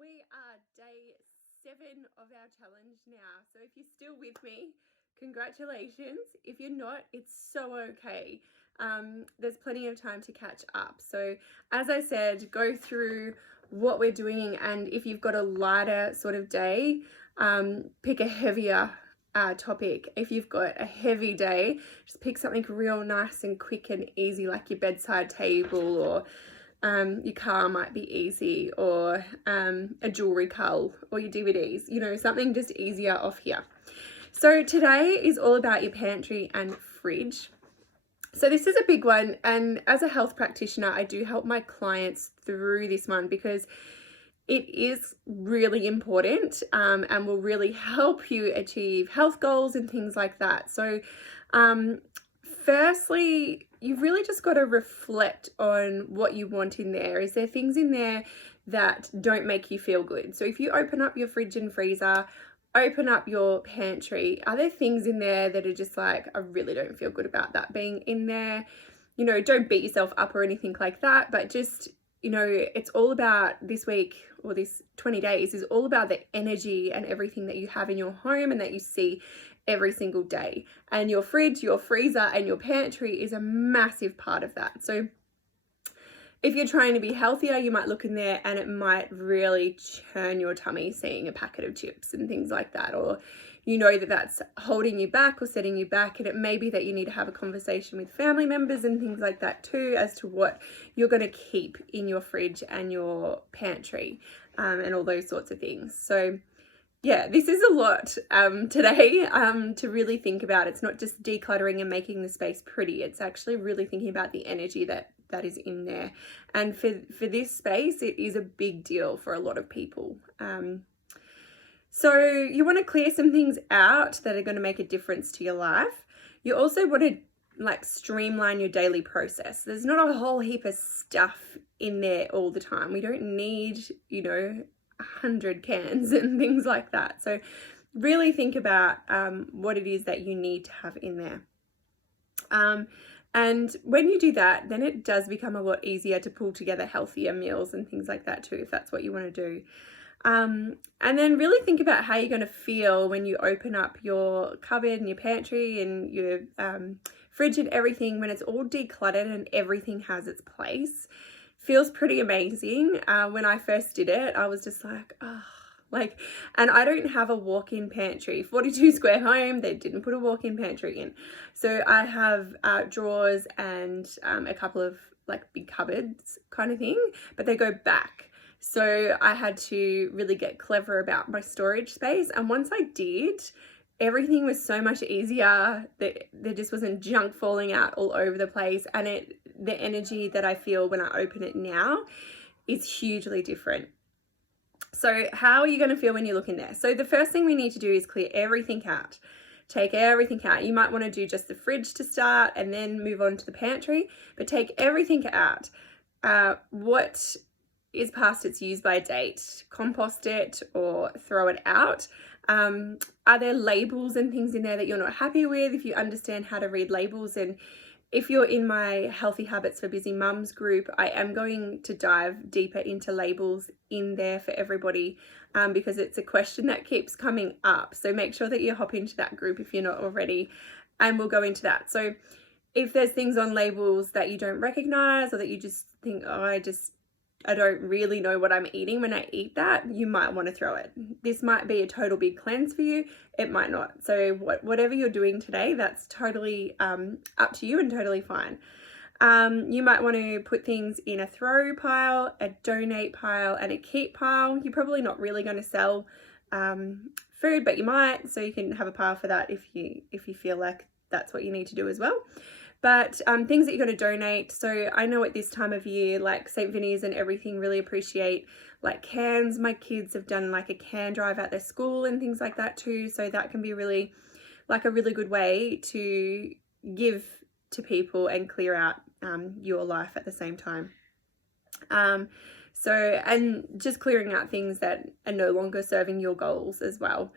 We are day 7 of our challenge now. So if you're still with me, congratulations. If you're not, it's so okay. There's plenty of time to catch up. So as I said, go through what we're doing, and if you've got a lighter sort of day, pick a heavier topic. If you've got a heavy day, just pick something real nice and quick and easy, like your bedside table, or your car might be easy, or a jewelry cull, or your DVDs, something just easier off here. So today is all about your pantry and fridge. So this is a big one, and as a health practitioner, I do help my clients through this one because it is really important, and will really help you achieve health goals and things like that. So firstly, you've really just got to reflect on what you want in there. Is there things in there that don't make you feel good? So if you open up your fridge and freezer, open up your pantry, are there things in there that are just like, I really don't feel good about that being in there? Don't beat yourself up or anything like that, but just, it's all about this week, or this 20 days is all about the energy and everything that you have in your home and that you see every single day. And your fridge, your freezer, and your pantry is a massive part of that. So if you're trying to be healthier, you might look in there and it might really churn your tummy seeing a packet of chips and things like that, or that that's holding you back or setting you back. And it may be that you need to have a conversation with family members and things like that too, as to what you're going to keep in your fridge and your pantry, and all those sorts of things. So yeah, this is a lot today to really think about. It's not just decluttering and making the space pretty. It's actually really thinking about the energy that is in there. And for this space, it is a big deal for a lot of people. So you want to clear some things out that are going to make a difference to your life. You also want to streamline your daily process. There's not a whole heap of stuff in there all the time. We don't need, 100 cans and things like that. So really think about what it is that you need to have in there. And when you do that, then it does become a lot easier to pull together healthier meals and things like that too, if that's what you want to do. And then really think about how you're going to feel when you open up your cupboard and your pantry and your fridge and everything, when it's all decluttered and everything has its place. Feels pretty amazing. When I first did it, I was just like, and I don't have a walk-in pantry. 42 square home, they didn't put a walk-in pantry in. So I have drawers and a couple of big cupboards kind of thing, but they go back. So I had to really get clever about my storage space. And once I did, everything was so much easier. There just wasn't junk falling out all over the place. And the energy that I feel when I open it now is hugely different. So how are you going to feel when you look in there? So the first thing we need to do is clear everything out. Take everything out. You might want to do just the fridge to start and then move on to the pantry, but take everything out. What is past its use by date, compost it or throw it out. Are there labels and things in there that you're not happy with? If you understand how to read labels, and if you're in my Healthy Habits for Busy Mums group, I am going to dive deeper into labels in there for everybody, because it's a question that keeps coming up. So make sure that you hop into that group if you're not already, and we'll go into that. So if there's things on labels that you don't recognize, or that you just think, I don't really know what I'm eating when I eat that, you might want to throw it. This might be a total big cleanse for you. It might not. So whatever you're doing today, that's totally up to you and totally fine. You might want to put things in a throw pile, a donate pile, and a keep pile. You're probably not really going to sell food, but you might. So you can have a pile for that if you feel like that's what you need to do as well. But things that you're going to donate. So I know at this time of year, St. Vinny's and everything really appreciate cans. My kids have done a can drive at their school and things like that too. So that can be really a really good way to give to people and clear out your life at the same time. And just clearing out things that are no longer serving your goals as well.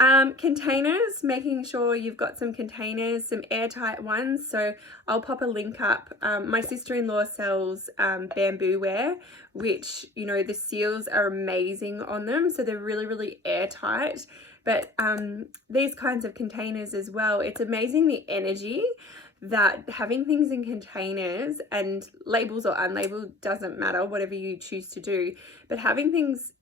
Containers, making sure you've got some containers, some airtight ones. So I'll pop a link up. My sister-in-law sells bamboo ware, which, you know, the seals are amazing on them. So they're really, really airtight. But these kinds of containers as well, it's amazing the energy that having things in containers, and labels or unlabeled, doesn't matter, whatever you choose to do, but having things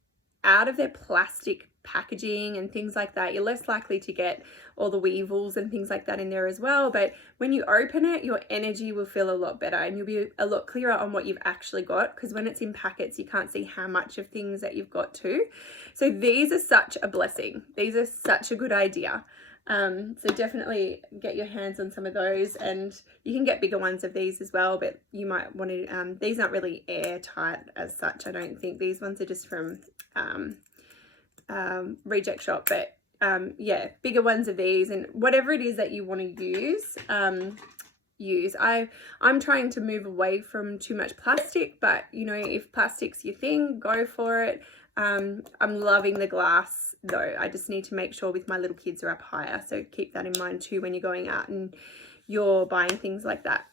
out of their plastic packaging and things like that, you're less likely to get all the weevils and things like that in there as well. But when you open it, your energy will feel a lot better and you'll be a lot clearer on what you've actually got, because when it's in packets, you can't see how much of things that you've got too. So these are such a blessing. These are such a good idea. So definitely get your hands on some of those, and you can get bigger ones of these as well, but you might want to, these aren't really airtight as such, I don't think. These ones are just from Reject Shop, but yeah, bigger ones of these, and whatever it is that you want to use. I'm trying to move away from too much plastic, but you know, if plastic's your thing, go for it. I'm loving the glass though. I just need to make sure with my little kids are up higher, so keep that in mind too when you're going out and you're buying things like that.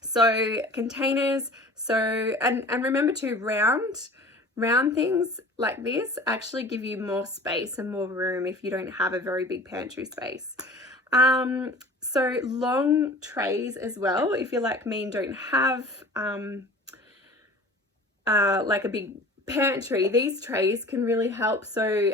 So containers, so and remember to round things like this actually give you more space and more room if you don't have a very big pantry space. So long trays as well, if you're like me and don't have like a big pantry, these trays can really help. So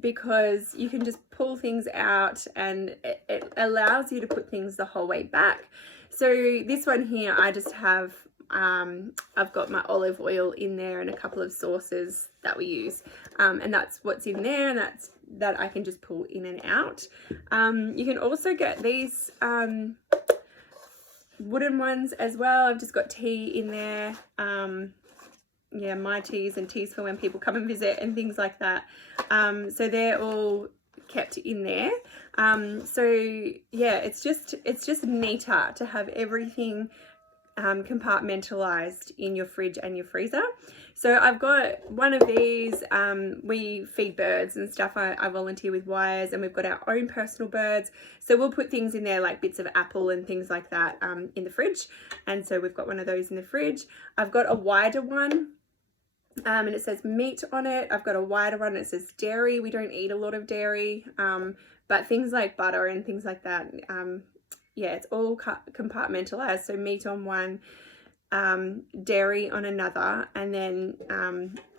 because you can just pull things out and it allows you to put things the whole way back. So this one here, I just have I've got my olive oil in there and a couple of sauces that we use, and that's what's in there, and that I can just pull in and out. You can also get these wooden ones as well. I've just got tea in there, yeah, my teas and teas for when people come and visit and things like that. So they're all kept in there. So yeah, it's just neater to have everything compartmentalized in your fridge and your freezer. So I've got one of these. We feed birds and stuff. I volunteer with wires, and we've got our own personal birds, so we'll put things in there like bits of apple and things like that in the fridge, and so we've got one of those in the fridge. I've got a wider one, and it says meat on it. I've got a wider one, it says dairy. We don't eat a lot of dairy, but things like butter and things like that, yeah, it's all compartmentalized. So meat on one, dairy on another, and then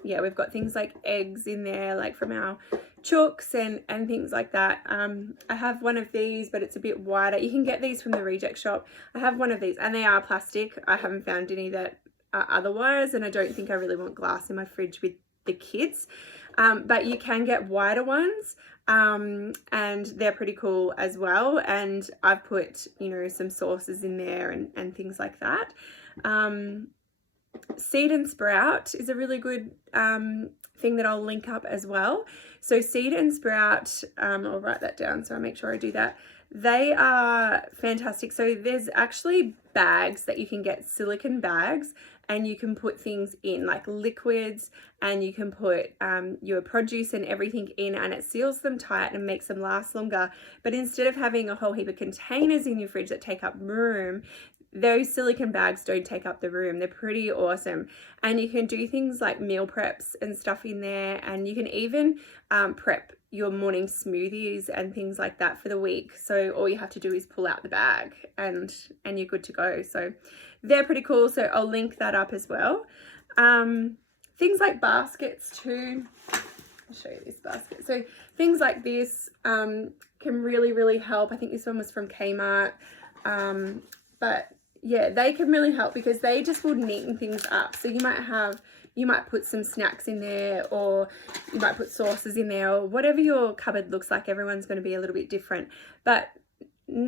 yeah, we've got things like eggs in there, like from our chooks and things like that. I have one of these, but it's a bit wider. You can get these from the Reject Shop. I have one of these, and they are plastic. I haven't found any that are otherwise, and I don't think I really want glass in my fridge with the kids. But you can get wider ones, and they're pretty cool as well. And I've put, you know, some sauces in there and things like that. Seed and Sprout is a really good thing that I'll link up as well. So Seed and Sprout, I'll write that down so I make sure I do that. They are fantastic. So there's actually bags that you can get, silicone bags, and you can put things in like liquids, and you can put your produce and everything in, and it seals them tight and makes them last longer. But instead of having a whole heap of containers in your fridge that take up room, those silicone bags don't take up the room. They're pretty awesome. And you can do things like meal preps and stuff in there, and you can even prep your morning smoothies and things like that for the week. So all you have to do is pull out the bag and you're good to go. So they're pretty cool. So I'll link that up as well. Things like baskets too. I'll show you this basket. So things like this can really help. I think this one was from Kmart. But yeah, they can really help because they just will neaten things up. So you might put some snacks in there, or you might put sauces in there, or whatever your cupboard looks like. Everyone's going to be a little bit different, but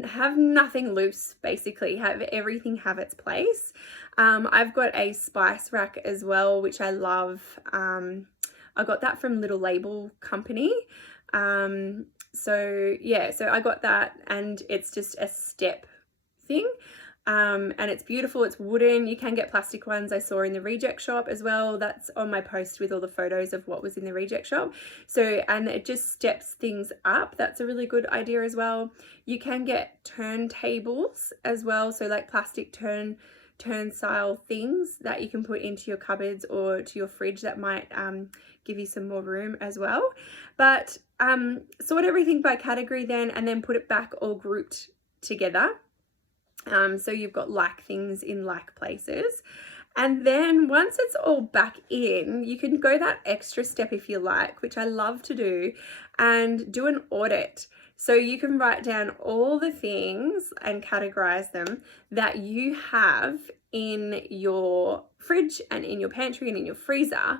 have nothing loose, basically. Have everything have its place. I've got a spice rack as well, which I love. I got that from Little Label Company. So yeah, so I got that, and it's just a step thing. and it's beautiful. It's wooden. You can get plastic ones I saw in the reject shop as well. That's on my post with all the photos of what was in the reject shop. So, and it just steps things up. That's a really good idea as well. You can get turntables as well, so like plastic turnstile things that you can put into your cupboards or to your fridge that might give you some more room as well. But sort everything by category then, and then put it back all grouped together. So you've got like things in like places. And then once it's all back in, you can go that extra step if you like, which I love to do, and do an audit. So you can write down all the things and categorize them that you have in your fridge and in your pantry and in your freezer.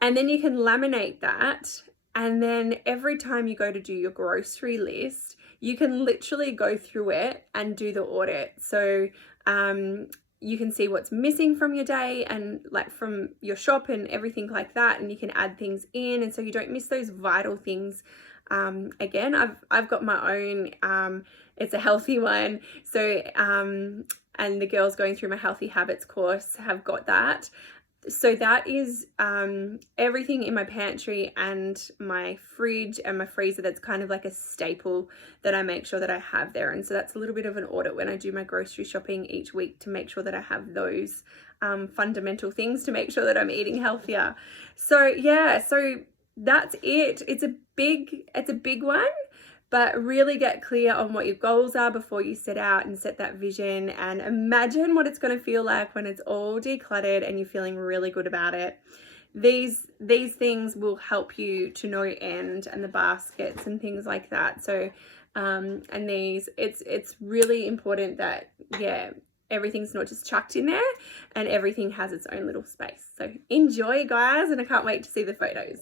And then you can laminate that. And then every time you go to do your grocery list, you can literally go through it and do the audit. So you can see what's missing from your day and like from your shop and everything like that. And you can add things in. And so you don't miss those vital things. Again, I've got my own, it's a healthy one. So, and the girls going through my healthy habits course have got that. So that is everything in my pantry and my fridge and my freezer that's kind of like a staple that I make sure that I have there. And so that's a little bit of an audit when I do my grocery shopping each week to make sure that I have those fundamental things to make sure that I'm eating healthier. So yeah, so that's it. It's a big one. But really get clear on what your goals are before you set out and set that vision, and imagine what it's going to feel like when it's all decluttered and you're feeling really good about it. These things will help you to know your end, and the baskets and things like that. So and it's really important that, yeah, everything's not just chucked in there and everything has its own little space. So enjoy, guys, and I can't wait to see the photos.